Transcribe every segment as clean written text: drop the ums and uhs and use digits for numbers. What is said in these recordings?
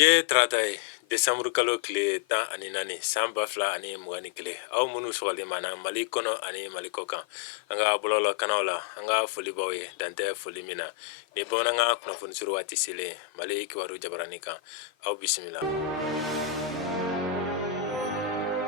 Ye tarata ye desanburu kalo tile 14 san 2021 aw minnu sɔgɔlen mana Mali kɔnɔ ani Mali kɔkan an ka bɔlɔlɔ kanaw la an ka foli b'aw ye dantɛ foli min na ni bamanankan kunnafoni suru waati selen Mali kibaru jabarani kan aw bisimila.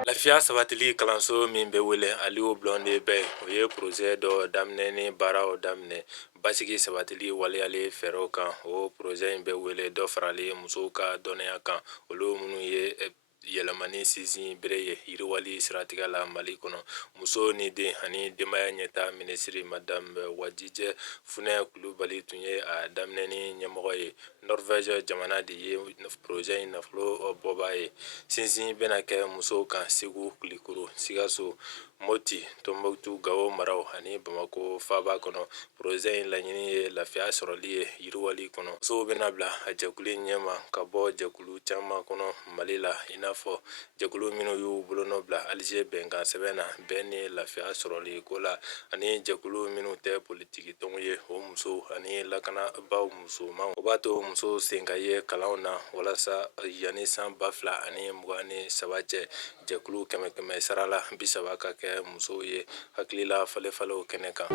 Lafiya sabatili kalanso min bɛ wele Aliyu Blonde bɛɛ o ye projet dɔ daminɛ ni baaraw daminɛ basigi sabatili waleyali fɛɛrɛw kan. O projet in bɛ wele dɔ farali musow ka dɔnniya kan olu minnu ye yɛlɛmani sinsin bere ye yiriwali siratigɛ la Mali kɔnɔ. Muso ni den ani denbaya ɲɛtaa minisiri Madame Wadijɛ Funɛ Kulubali tun ye a daminɛ ni ɲɛmɔgɔ ye. Norvège jamana de ye projet in nafolo bɔbaa ye. Sinsin bɛna kɛ musow kan Segu, Kulikoro, Sikaso, Moti, Tombouctou, Gao maraw ani Bamako faaba kɔnɔ. Projet in laɲini ye lafiya sɔrɔli ye yiriwali kɔnɔ. Musow bɛna bila a jɛkulu ɲɛma ka bɔ jɛkulu caman kɔnɔ Mali la i n'a fɔ jɛkulu minnu y'u bolonɔ bila Alize bɛnkan sɛbɛn na bɛn ni lafiya sɔrɔli ko la ani jɛkulu minnu tɛ politiki tɔnw ye o musow ani lakanabaw musomanw. O b'a to musow sen ka ye kalanw na walasa yanni san 2023 cɛ jɛkulu 100 sarala 30 ka kɛ musow ye hakilila falefalenw kɛnɛ kan.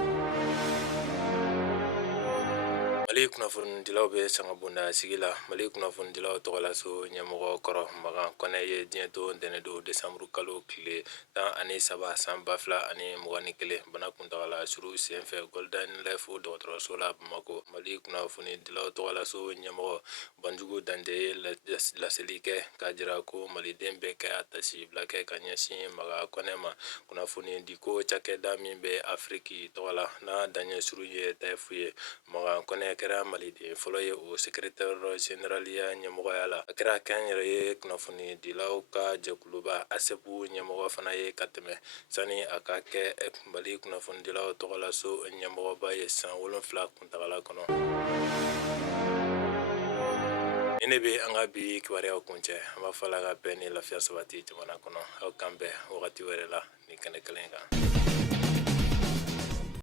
Mali kunnafonidilaw bɛ sangabonda sigi la. Mali kunnafonidilaw tɔgɔlaso ɲɛmɔgɔ kɔrɔ Magan Kɔnɛ ye diɲɛ to ntɛnɛn desanburu kalo tile 13 san 2021 bana kuntagala suru senfɛ Golden Life dɔgɔtɔrɔso la Bamako. Mali kunnafonidilaw tɔgɔlaso ɲɛmɔgɔ Banjugu Dante ye laseli kɛ k'a jira ko maliden bɛɛ ka tasi bila kɛ ka ɲɛsin Magan Kɔnɛ ma. Kunnafoni diko cakɛda min bɛ Afriki tɔgɔla n'a daɲɛ suru ye TAF ye. Magan Kɔnɛ kɛra maliden fɔlɔ ye o secrétaire général ya ɲɛmɔgɔya la. A kɛra kɛnyɛrɛ ye kunnafonidilaw ka jɛkuluba ASEPU ɲɛmɔgɔ fana ye ka tɛmɛ sani a ka kɛ Mali kunnafonidilaw tɔgɔlaso ɲɛmɔgɔba ye san 7 kuntagala kɔnɔ. Ne bɛ an ka bi kibaruyaw kuncɛ an b'a fɔ la ka bɛn ni lafiya sabati jamana kɔnɔ aw kan bɛn wagati wɛrɛ la ni kɛnɛ kelen kan.